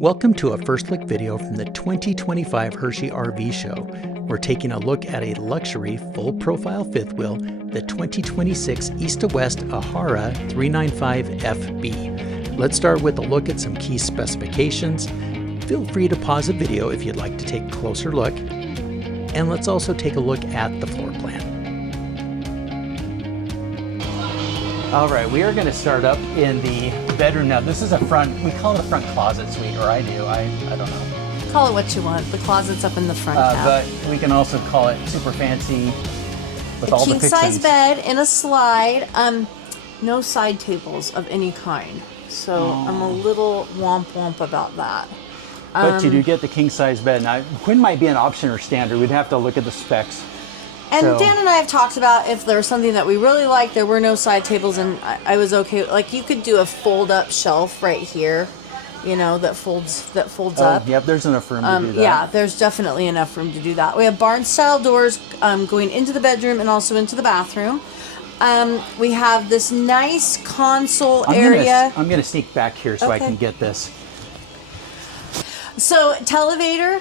Welcome to a first look video from the 2025 Hershey RV Show. We're taking a look at a luxury full profile fifth wheel, the 2026 East to West Ahara 395FB. Let's start with a look at some key specifications. Feel free to pause the video if you'd like to take a closer look. And let's also take a look at the floor plan. All right, we are going to start up in the bedroom now. This is a front, we call it a front closet suite, or I do, I don't know. Call it what you want. The closet's up in the front now. But we can also call it super fancy with all the king size fixings. bed in a slide. No side tables of any kind. So I'm a little womp about that. But you do get the king size bed. Now, Quinn might be an option or standard. We'd have to look at the specs. And So- Dan and I have talked about if there was something that we really liked, there were no side tables, and I was okay. Like you could do a fold-up shelf right here, you know, that folds up. Yep, there's enough room to do that. Yeah, there's definitely enough room to do that. We have barn-style doors going into the bedroom and also into the bathroom. We have this nice console area. I'm gonna sneak back here so I Okay. can get this. So televator,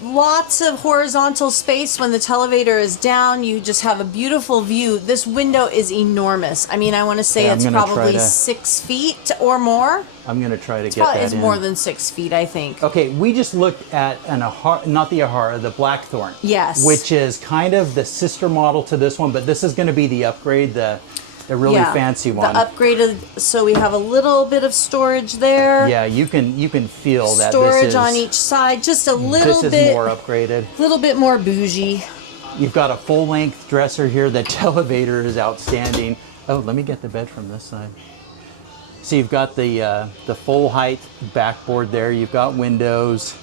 lots of horizontal space. When the televator is down, you just have a beautiful view. This window is enormous. I mean, I want to say Yeah, I'm it's gonna try probably to- 6 feet or more. I'm gonna try to get Probably that is in. more than 6 feet, I think. Okay, we just looked at an Ahara, not the Ahara, the Blackthorn. Yes. Which is kind of the sister model to this one, but this is gonna be the upgrade, the really fancy one. The upgraded, so we have a little bit of storage there. Yeah, you can feel that Storage this is, on each side, just a little this is bit, more upgraded. little bit more bougie. You've got a full-length dresser here. The televator is outstanding. Oh, let me get the bed from this side. So you've got the full height backboard there. You've got windows,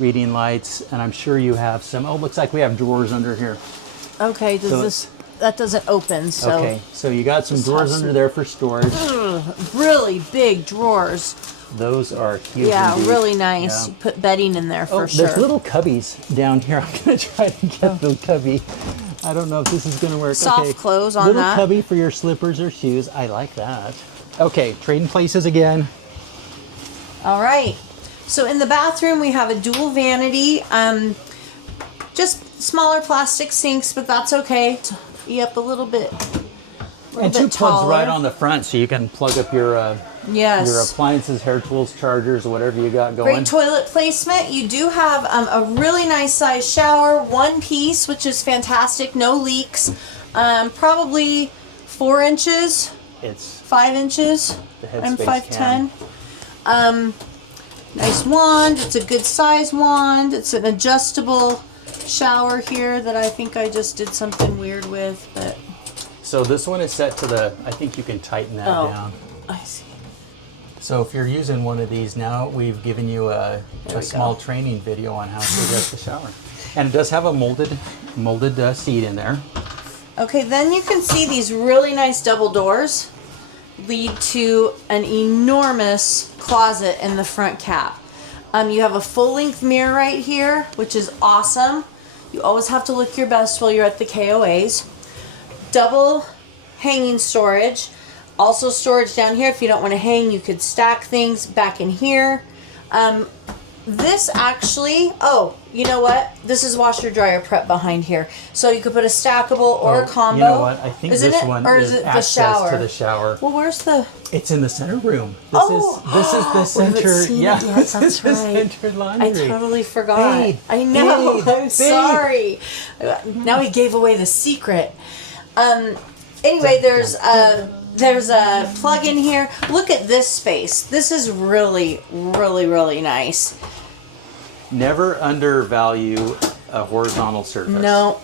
reading lights, and I'm sure you have some. Oh, looks like we have drawers under here. Okay, does So this? That doesn't open, so Okay, so you got some drawers under there for storage. really big drawers. Those are huge. Yeah, indeed. really nice. Yeah. You put bedding in there for Oh, sure. there's little cubbies down here. I'm gonna try to get the cubby. I don't know if this is gonna work. Soft close on little that. cubby for your slippers or shoes. I like that. Okay, trading places again. All right. So in the bathroom we have a dual vanity. Just smaller plastic sinks, but that's okay. Yep, a little bit. And two bit plugs right taller. on the front, so you can plug up your Yes. appliances, hair tools, chargers, whatever you got going. Great toilet placement. You do have a really nice size shower, one piece, which is fantastic. No leaks. Probably 4 inches, It's 5 inches. The I'm Headspace 5'10". Nice wand. It's a good size wand. It's an adjustable shower here that I think I just did something weird with, but so this one is set to the. I think you can tighten that down. I see. So if you're using one of these now, we've given you a we small go. training video on how to adjust the shower. And it does have a molded seat in there. Okay, then you can see these really nice double doors lead to an enormous closet in the front cap. You have a full-length mirror right here, which is awesome. You always have to look your best while you're at the KOAs. Double hanging storage. Also storage down here. If you don't want to hang, you could stack things back in here. This actually, oh, you know what? This is washer dryer prep behind here. So you could put a stackable or a combo. You know what? I think Isn't this it? one Or is is it the access shower? to the shower. Well, where's the... It's in the center room. This is the We haven't center. seen Yeah, it yet. this That's is the right. center laundry. I totally forgot. Babe, I know. babe, I'm babe. sorry. Now we gave away the secret. Anyway, there's a plug in here. Look at this space. This is really, really, really nice. Never undervalue a horizontal surface. No.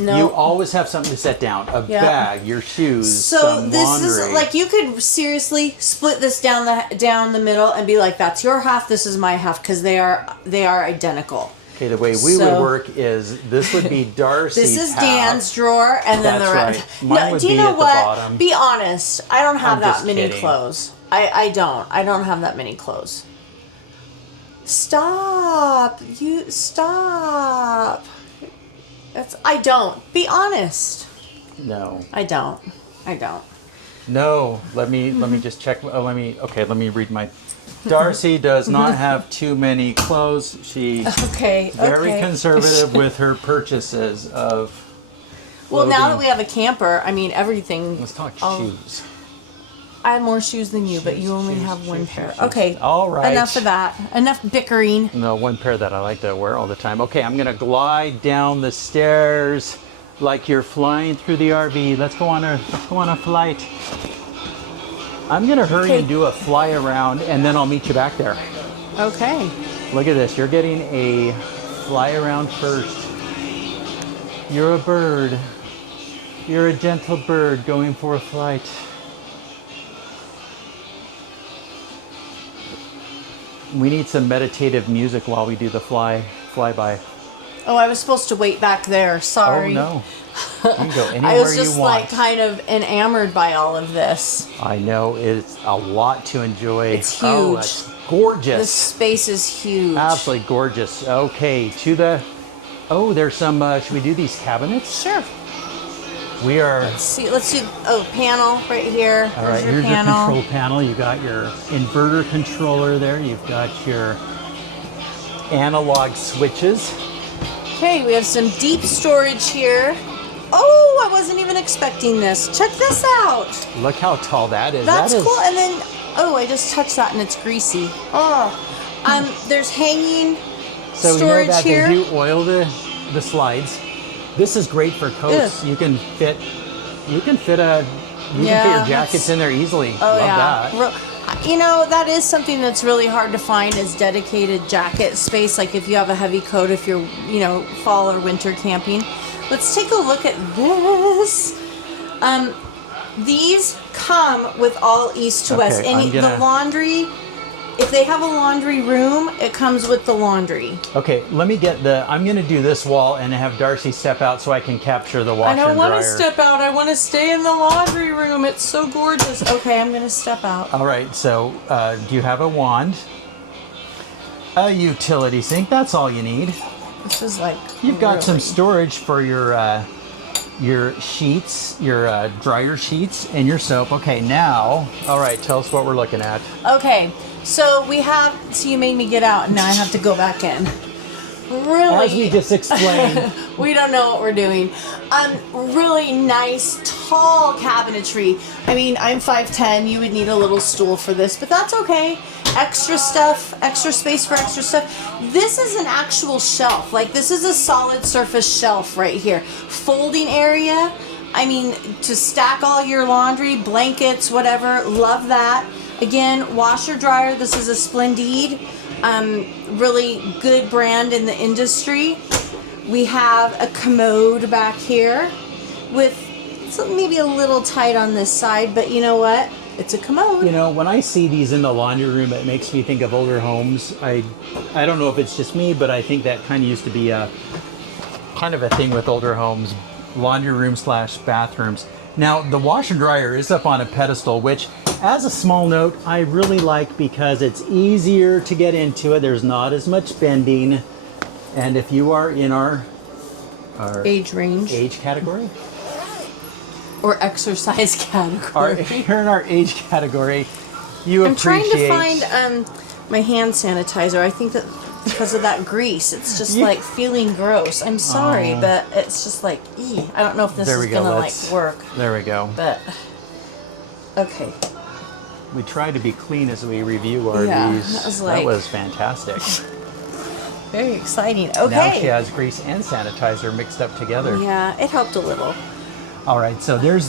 You always have something to set down. A Yeah. bag, your shoes, So some this laundry. is like, you could seriously split this down the middle and be like, that's your half, this is my half, because they are identical. Okay, the way we would work is this would be Darcy's This is half. Dan's drawer, and then That's the rest. right. Mine would do you be know at the what? bottom. Be honest. I don't have I'm that just many kidding. clothes. I don't. I don't have that many clothes. Stop. You stop. I don't. Be honest. No. I don't. I don't. No. Let me just check. Oh, let me read my Darcy does not have too many clothes. She's Okay. very okay. conservative with her purchases of Well, now that clothing. we have a camper, I mean everything. Let's talk Oh, shoes. I have more shoes than you, but you only shoes, have one shoes, pair. shoes. Okay. All right. Enough of that. Enough bickering. No, one pair that I like to wear all the time. Okay, I'm gonna glide down the stairs like you're flying through the RV. Let's go on a flight. I'm gonna hurry Okay. and do a fly around, and then I'll meet you back there. Okay. Look at this. You're getting a fly around first. You're a bird. You're a gentle bird going for a flight. We need some meditative music while we do the flyby. Oh, I was supposed to wait back there. Sorry. Oh no. You can go anywhere I was just you want. like kind of enamored by all of this. I know it's a lot to enjoy. It's Oh, huge. it's gorgeous. This space is huge. Absolutely gorgeous. Okay, to the. Oh, there's some. Should we do these cabinets? Sure. We are. Let's do. Oh, panel right here. All right, There's here's panel. your control panel. You got your inverter controller there. You've got your analog switches. Okay, we have some deep storage here. Oh, I wasn't even expecting this. Check this out. Look how tall that is. That's That is- cool. And then, oh, I just touched that and it's greasy. Oh, there's hanging So storage you know that here. they do oil the slides. This is great for coats. Ugh. You can fit Yeah, your jackets in there easily. Oh Love yeah. that. You know, that is something that's really hard to find is dedicated jacket space. Like if you have a heavy coat, if you're, fall or winter camping. Let's take a look at this. These come with all east to west. Okay, I'm gonna- The laundry, if they have a laundry room, it comes with the laundry. Okay, let me get I'm gonna do this wall and have Darcy step out so I can capture the washer I don't and want dryer. to step out. I want to stay in the laundry room. It's so gorgeous. Okay, I'm going to step out. All right, so do you have a wand? A utility sink, that's all you need. This is like. You've got some really- storage for your sheets, your dryer sheets, and your soap. Okay, now, all right, tell us what we're looking at. Okay, so we have. So you made me get out, and now I have to go back in. Really. As we just explained, We don't know what we're doing. Really nice, tall cabinetry. I mean, I'm 5'10". You would need a little stool for this, but that's okay. Extra stuff, extra space for extra stuff. This is an actual shelf. Like, this is a solid surface shelf right here. Folding area. I mean, to stack all your laundry, blankets, whatever. Love that. Again, washer dryer. This is a Splendide. Really good brand in the industry. We have a commode back here with maybe a little tight on this side, but you know what? It's a commode. you know, when I see these in the laundry room, it makes me think of older homes. I don't know if it's just me, but I think that kind of used to be a kind of a thing with older homes, laundry room / bathrooms. Now, the washer dryer is up on a pedestal, which, as a small note, I really like because it's easier to get into it. There's not as much bending. And if you are in our Age range age category, or exercise category. you're in our age category, you I'm trying appreciate. to find my hand sanitizer. I think that because of that grease, it's just You- like feeling gross. I'm sorry, but it's just like, I don't know if this There is we go. gonna like Let's- work, There we go. but okay. We try to be clean as we review RVs. Yeah, that was like- that was fantastic. Very exciting. Now she Okay. has grease and sanitizer mixed up together. Yeah, it helped a little. All right, so there's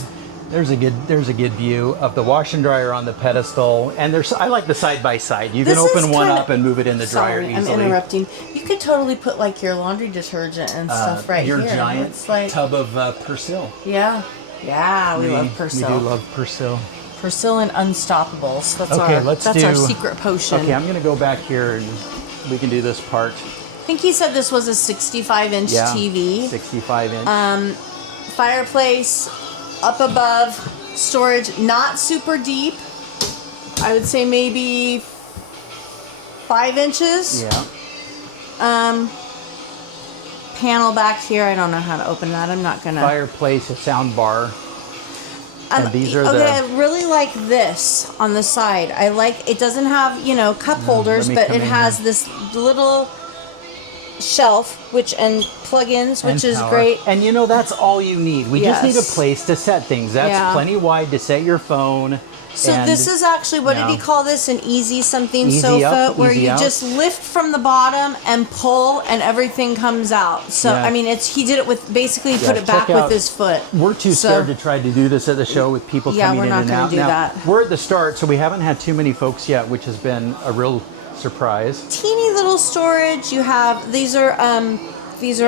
a good view of the wash and dryer on the pedestal, and I like the side by side. You can This is open one kinda- up and move it in the dryer Sorry, easily. I'm interrupting. You could totally put like your laundry detergent and stuff right your here. giant It's like, tub of Persil. yeah, we love Persil. We do love Persil. Persil and Unstoppables. That's Okay, that's our secret potion. Okay, I'm gonna go back here and we can do this part. I think he said this was a 65-inch Yeah, TV. 65 inch. Fireplace up above, storage not super deep. I would say maybe 5 inches. Yeah. Panel back here. I don't know how to open that. I'm not gonna. Fireplace, a sound bar. And these are okay, I really like this on the side. I like, it doesn't have, you know, cup holders, me but come it in has here. this little shelf, and plug-ins, which and is power. great. And you know, that's all you need. We just need a Yes. place to set things. That's Yeah. plenty wide to set your phone. So and, this is actually, what did you he know, call this? An easy something Easy sofa, up, where easy you out. just lift from the bottom and pull, and everything comes out. So Yeah. I mean, he did it with basically put it back check with out- his foot. We're too So- scared to try to do this at the show with people Yeah, coming we're in not and gonna out. do Now, that. we're at the start, so we haven't had too many folks yet, which has been a real surprise. Teeny little storage. You have these are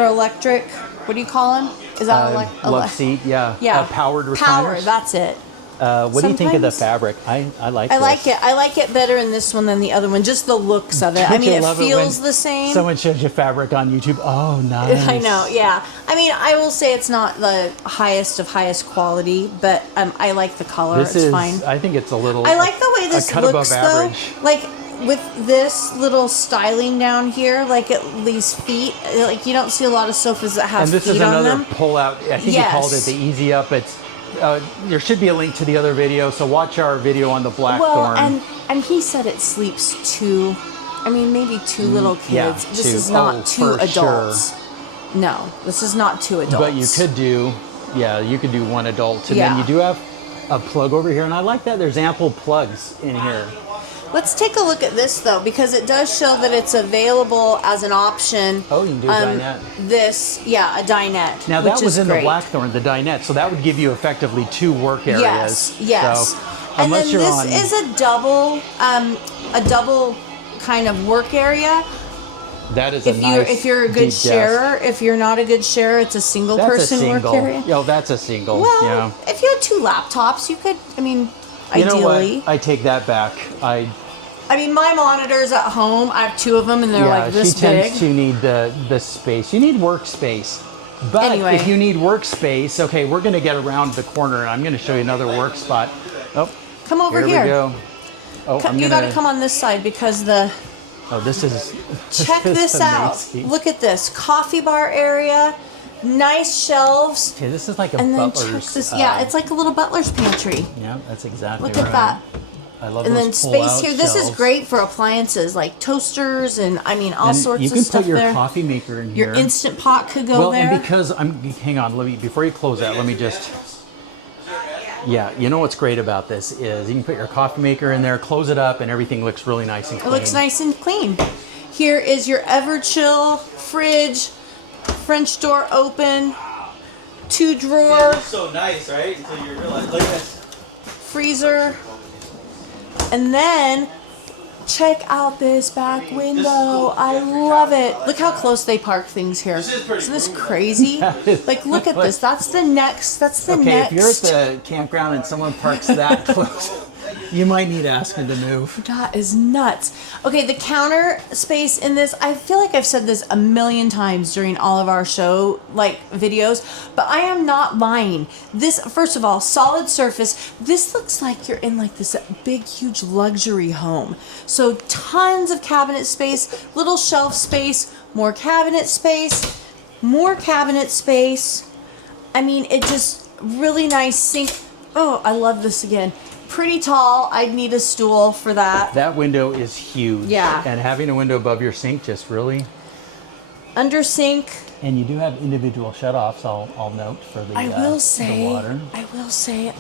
electric. What do you call them? Is that Love seat, yeah. Yeah, Powered recliners. Power. That's it. What do you think of the Sometimes- fabric? I like I this. like it. I like it better in this one than the other one. Just the looks of it. I Don't mean, you it love when feels the same. Someone shows you fabric on YouTube. Oh, nice. I know, yeah. I mean, I will say it's not the highest of highest quality, but I like the color. This it's is, fine. I think it's a little. I like the way this a cut looks, above though. average. Like with this little styling down here, like these feet. Like you don't see a lot of sofas that have And this feet is on another them. pull out. I think you called it Yes. the Easy Up. It's there should be a link to the other video. So watch our video on the Well, Blackthorn. and he said it sleeps two. I mean, maybe two little kids. yeah, this two. is not Oh, two for adults. No, this is not two adults. But you could do, you could do one adult, and Yeah. then you do have a plug over here, and I like that. There's ample plugs in here. Let's take a look at this though, because it does show that it's available as an option. Oh, you can do a dinette. A dinette. Now which that was is in great. the Blackthorn, the dinette, so that would give you effectively two work areas. Yes, yes. So, And unless then you're this on, is a double kind of work area. that is a If nice you're a deep good desk. sharer, if you're not a good sharer, it's a single That's person a single. work area. Yo, that's a single. Well, yeah. if you had two laptops, you could. I mean, You know ideally. what? I take that back. I mean, my monitors at home, I have two of them, and they're like this she tends big. to need the space. You need workspace. But Anyway. if you need workspace, okay, we're going to get around the corner, and I'm going to show you another work spot. Oh, Come over here here. we go. Oh, I'm You gonna, got to come on this side because the. Oh, this is. Check is this out. amazing. Look at this coffee bar area, nice shelves, Okay, this is like a and then butler's. check this. Yeah, it's like a little butler's pantry. Yeah, that's exactly Look right. at that. I love And those then space pull-out here. This is shelves. great for appliances like toasters and I mean all And sorts you of can stuff put your there. coffee maker in here. Your instant pot could go well, there. and because hang on, before you close that, let me just. Yeah, you know what's great about this is you can put your coffee maker in there, close it up, and everything looks really nice and It clean. looks nice and clean. Here is your Everchill fridge, French door open, 2-drawer It's so nice, right? Until you realize, look at this. freezer. And then check out this back window. I love it. Look how close they park things here. This is pretty Isn't this cool. crazy? That is- Like look at this. That's the next. That's the Okay, next. if you're at the campground and someone parks that close, you might need to ask them to move. That is nuts. Okay, the counter space in this, I feel like I've said this a million times during all of our show videos, but I am not lying. This, first of all, solid surface. This looks like you're in like this big, huge luxury home. So tons of cabinet space, little shelf space, more cabinet space, more cabinet space. I mean, it just really nice sink. Oh, I love this again. Pretty tall. I'd need a stool for that. That window is huge. Yeah. And having a window above your sink just really. Under sink. And you do have individual shutoffs, I'll note, for the, I will say, the water.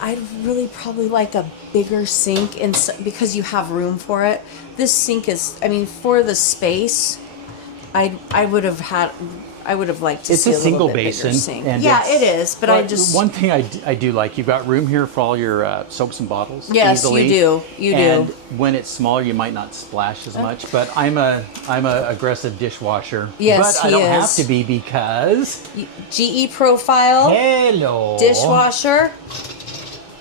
I'd really probably like a bigger sink because you have room for it. This sink is, I mean, for the space, I would have liked to It's see a a single little bit basin. bigger sink. And Yeah, it's- it is, but I just One thing I do like, you've got room here for all your soaps and bottles. Yes, you easily. do. You do. And when it's smaller, you might not splash as much. But I'm a aggressive dishwasher. Yes, but I he don't is. have to be because. GE profile Hello. dishwasher.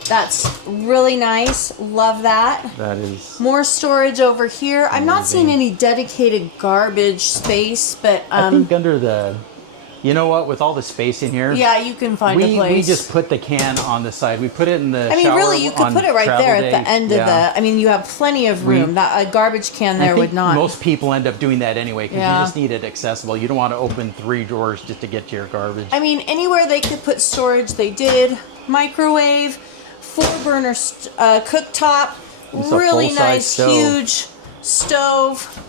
That's really nice. Love that. That is. More storage over here. I'm not seeing any dedicated garbage space, but I think under the. You know what? With all the space in here. yeah, you can find a place. We just put the can on the side. We put it in the I mean, shower really, you could on put it right travel there at day. the end of Yeah. the. I mean, you have plenty of room. That a garbage can there I think would not. most people end up doing that anyway because Yeah. you just need it accessible. You don't want to open 3 drawers just to get to your garbage. I mean, anywhere they could put storage, they did. Microwave, 4-burner cooktop, It's a really full-size nice, stove. huge stove.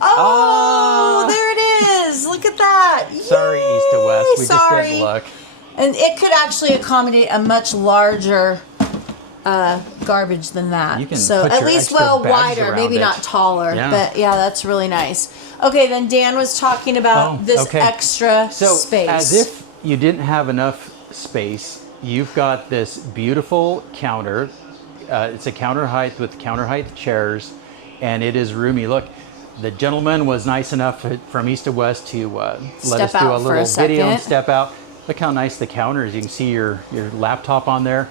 Oh, there it is. Look at that. Sorry, Yay! East to West. We just Sorry. didn't look. And it could actually accommodate a much larger garbage than that. You can so put at your least extra bags wider, around maybe it. not taller, Yeah. but yeah, that's really nice. Okay, then Dan was talking about this okay. extra So, space. as if you didn't have enough space, you've got this beautiful counter. It's a counter height with counter height chairs, and it is roomy. Look, the gentleman was nice enough from East to West to let Step us do out a for a little video and second. step out. Look how nice the counter is. You can see your laptop on there.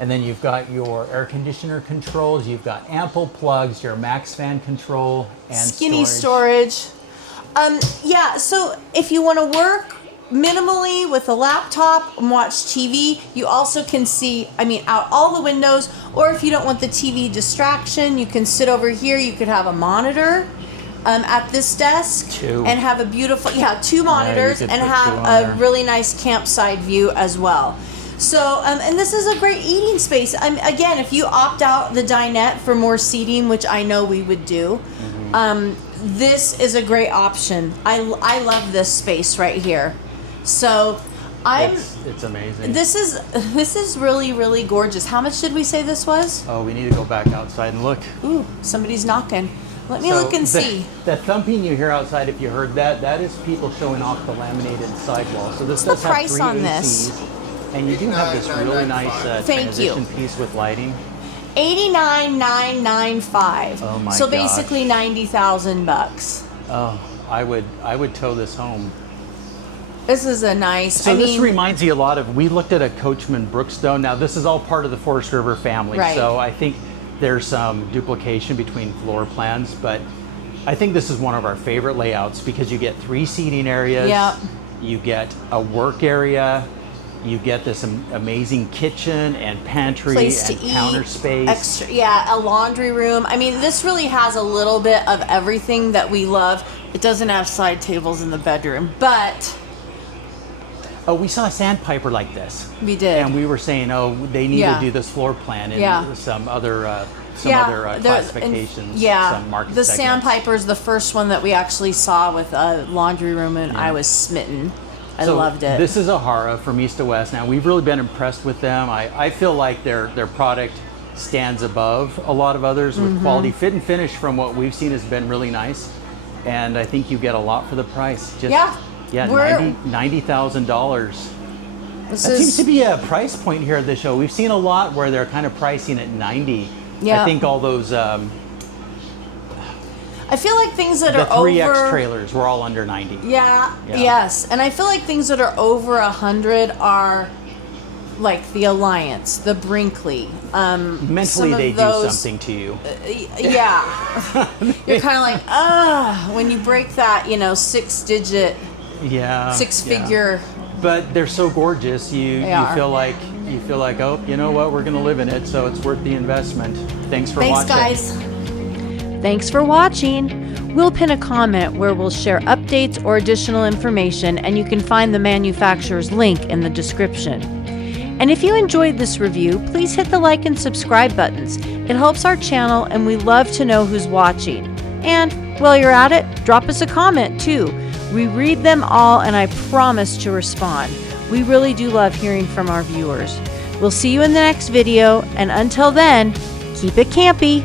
And then you've got your air conditioner controls. You've got ample plugs, your max fan control, and Skinny storage. Yeah, so if you want to work minimally with a laptop and watch TV, you also can see, out all the windows, or if you don't want the TV distraction, you can sit over here. You could have a monitor at this desk Two. and have a beautiful, 2 monitors could and put have 2 on a there. really nice campsite view as well. So, and this is a great eating space. Again, if you opt out the dinette for more seating, which I know we would do, this is a great option. I love this space right here. So, It's amazing. This is really, really gorgeous. How much did we say this was? Oh, we need to go back outside and look. Ooh, somebody's knocking. Let me So look and see. The thumping you hear outside, if you heard that is people showing off the laminated sidewall. So this What's does the have price 3 on ACs, this? and you do have this really nice Thank you. transition piece with lighting. $89,995. Oh my So gosh. basically $90,000. Oh, I would tow this home. This is a nice. So this reminds you a lot of. We looked at a Coachman Brookstone. Now this is all part of the Forest River family, Right. so I think there's some duplication between floor plans, but I think this is one of our favorite layouts because you get 3 seating areas. Yep. You get a work area. You get this amazing kitchen and pantry place to and eat, counter space. extra, a laundry room. This really has a little bit of everything that we love. It doesn't have side tables in the bedroom, but Oh, we saw a sandpiper like this. we did. And we were saying, oh, they need Yeah. to do this floor plan in Yeah. some other there- classifications, yeah, some market the segments. Sandpiper's the first one that we actually saw with a laundry room, and I was smitten. I So loved it. This is Ahara from East to West. Now, we've really been impressed with them. I feel like their product stands above a lot of others with Mm-hmm. quality. Fit and finish from what we've seen has been really nice. And I think you get a lot for the price. Yeah. Yeah, We're- $90,000. This That is, seems to be a price point here at the show. We've seen a lot where they're kind of pricing at 90. Yeah. I think all those I feel like things that the are 3X over. trailers were all under 90. Yeah, Yeah. yes. And I feel like things that are over 100 are like the Alliance, the Brinkley. Mentally, some of they those, do something to you. Yeah. You're kind of like, when you break that, 6-digit, Yeah. 6-figure. But they're so gorgeous. You are. feel like oh, you know what? We're going to live in it, so it's worth the investment. Thanks for Thanks, watching. guys. Thanks for watching. We'll pin a comment where we'll share updates or additional information, and you can find the manufacturer's link in the description. And if you enjoyed this review, please hit the like and subscribe buttons. It helps our channel, and we love to know who's watching. And while you're at it, drop us a comment too. We read them all, and I promise to respond. We really do love hearing from our viewers. We'll see you in the next video, and until then, keep it campy.